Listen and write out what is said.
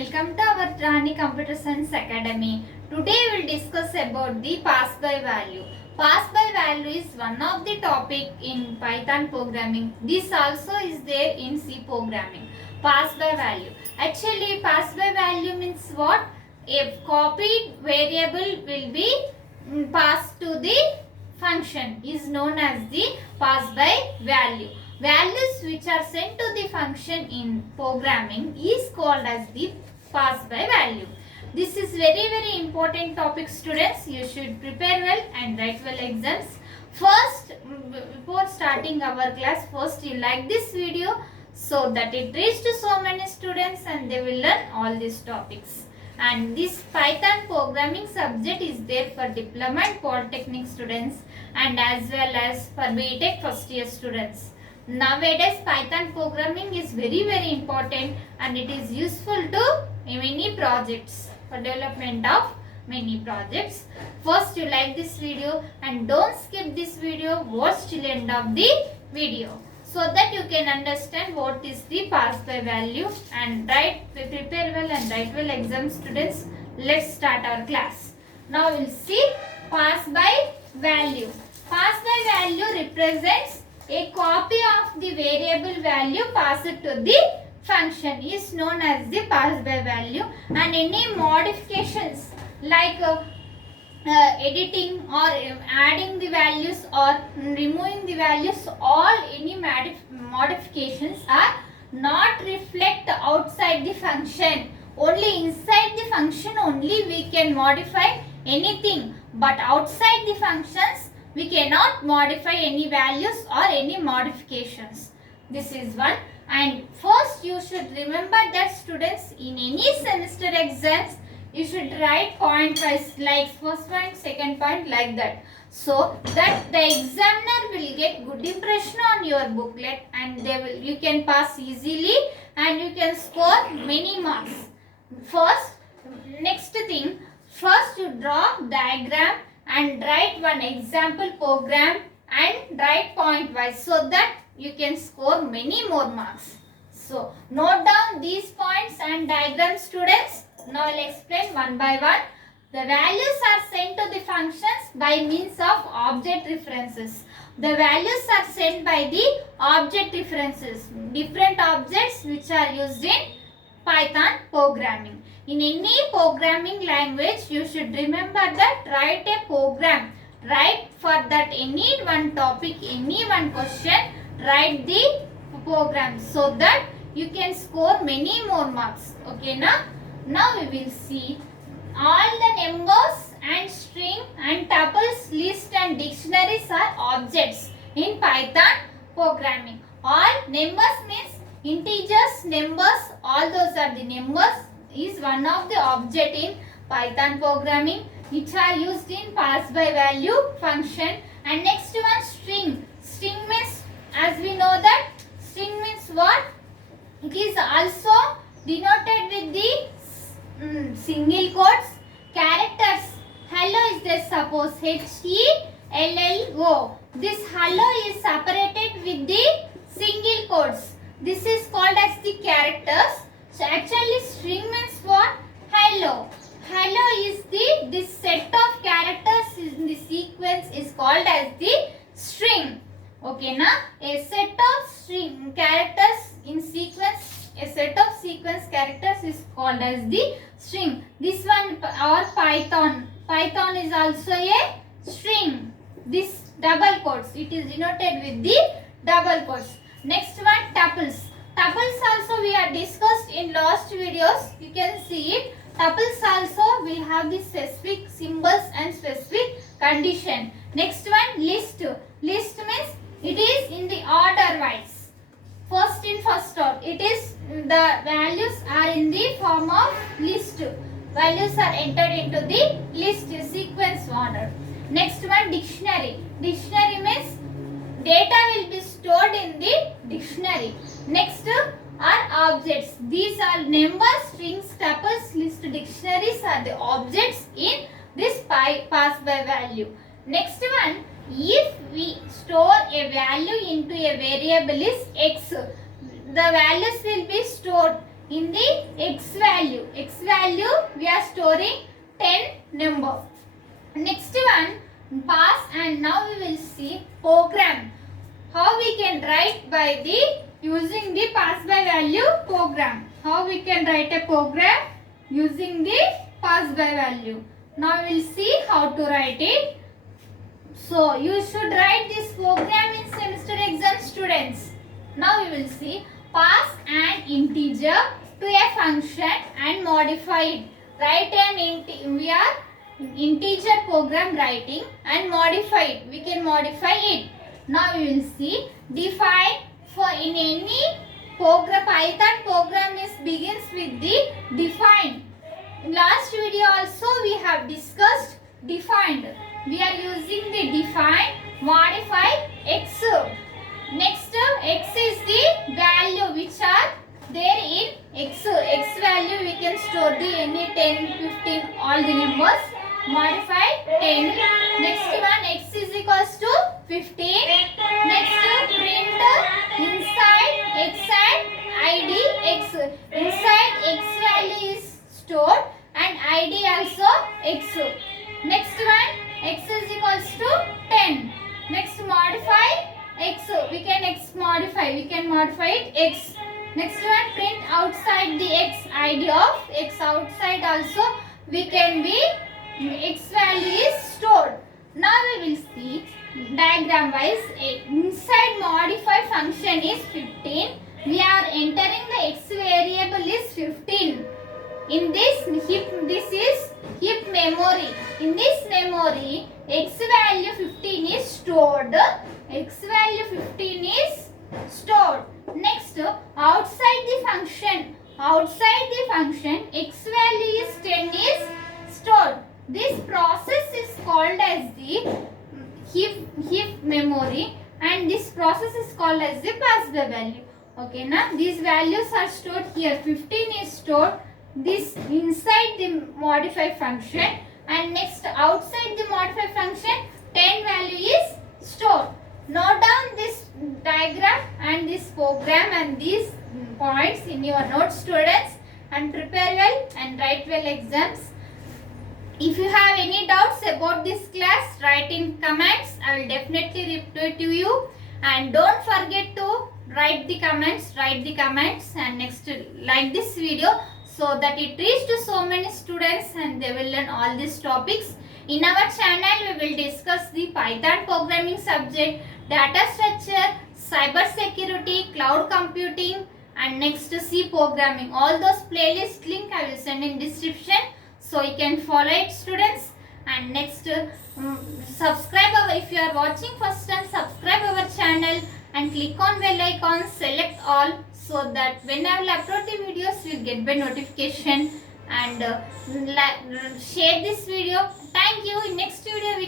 Welcome to our Rani Computer Science Academy. Today we will discuss about the pass by value. Pass by value is one of the topic in Python programming. This also is there in C programming. Pass by value. Actually, pass by value means what? A copied variable will be passed to the function is known as the pass by value. Values which are sent to the function in programming is called as the pass by value. This is very important topic, students. You should prepare well and write well exams. First, before starting our class, first you like this video so that it reaches to so many students and they will learn all these topics. And this Python programming subject is there for diploma and polytechnic students and as well as for B.TECH first year students. Nowadays Python programming is very important and it is useful to many projects, for development of many projects. First you like this video and don't skip this video, watch till end of the video so that you can understand what is the pass by value and prepare well and write well exam, students. Let's start our class. Now we'll see pass by value. Pass by value represents a copy of the variable value passed to the function is known as the pass by value, and any modifications like editing or adding the values or removing the values, all any modifications are not reflect outside the function. Only inside the function only we can modify anything, but outside the functions we cannot modify any values or any modifications. This is one. And first you should remember that, students, in any semester exams you should write point wise, like first point, second point, like that, so that the examiner will get good impression on your booklet and you can pass easily and you can score many marks. Next thing, first you draw diagram and write one example program and write point wise so that you can score many more marks. So note down these points and diagrams, students. Now I will explain one by one. The values are sent to the functions by means of object references. The values are sent by the object references, different objects which are used in Python programming. In any programming language, you should remember that write a program. Write for that any one topic, any one question, write the program so that you can score many more marks. Okay, now we will see all the numbers and string and tuples, list and dictionaries are objects in Python programming. All numbers means integers, numbers, all those are the numbers is one of the object in Python programming which are used in pass by value function. And next one, string. String means, as we know that string means what? It is also denoted with the single quotes. Characters, hello is there, suppose HELLO. This hello is separated with the single quotes. This is called as the characters. So actually string means what? Hello. Hello is this set of characters in the sequence is called as the string. Okay, a set of string characters in sequence, a set of sequence characters is called as the string. This one or Python. Python is also a string. This double quotes, it is denoted with the double quotes. Next one, tuples. Tuples also we are discussed in last videos. You can see it. Tuples also will have the specific symbols and specific condition. Next one, list. List means it is in the order wise. First in first order. It is the values are in the form of list. Values are entered into the list sequence order. Next one, dictionary. Dictionary means data will be stored in the dictionary. Next are objects. These are numbers, strings, tuples, list, dictionaries are the objects in this pass by value. Next one, if we store a value into a variable is x, the values will be stored in the x value. X value we are storing 10 number. Next one, pass, and now we will see program. How we can write by the using the pass by value program. How we can write a program using the pass by value. Now we will see how to write it. So you should write this program in semester exam, students. Now we will see pass an integer to a function and modify it. Write an we are integer program writing and modify it. We can modify it. Now we will see define. For in any program, Python program is begins with the define. In last video also we have discussed defined. We are using the define, modify, x. Next, x is the value which are there in x. X value we can store the any 10, 15, all the numbers. Modify 10. Next one, x is equals to 15. Next, print inside x and id x. Inside x value is stored and id also x. Next one, x is equals to 10. Next, modify x. We can modify it x. Next one, print outside the x, id of x. Outside also we can be x value is stored. Now we will see diagram wise. Inside modify function is 15. We are entering the x variable is 15. In this heap, this is heap memory. In this memory, x value 15 is stored. X value 15 is stored. Next, outside the function. Outside the function, x value is 10 is stored. This process is called as the heap memory, and this process is called as the pass by value. Okay, now these values are stored here. 15 is stored this inside the modify function, and next outside the modify function 10 value is stored. Note down this diagram and this program and these points in your notes, students, and prepare well and write well exams. If you have any doubts about this class, write in comments. I will definitely reply to you. And don't forget to write the comments, and next like this video so that it reaches to so many students and they will learn all these topics. In our channel, we will discuss the Python programming subject, data structure, cyber security, cloud computing, and next C programming. All those playlist link I will send in description, so you can follow it, students. And next, subscribe if you are watching first time, subscribe our channel and click on bell icon, select all, so that when I will upload the videos you will get by notification. And share this video. Thank you. In next video we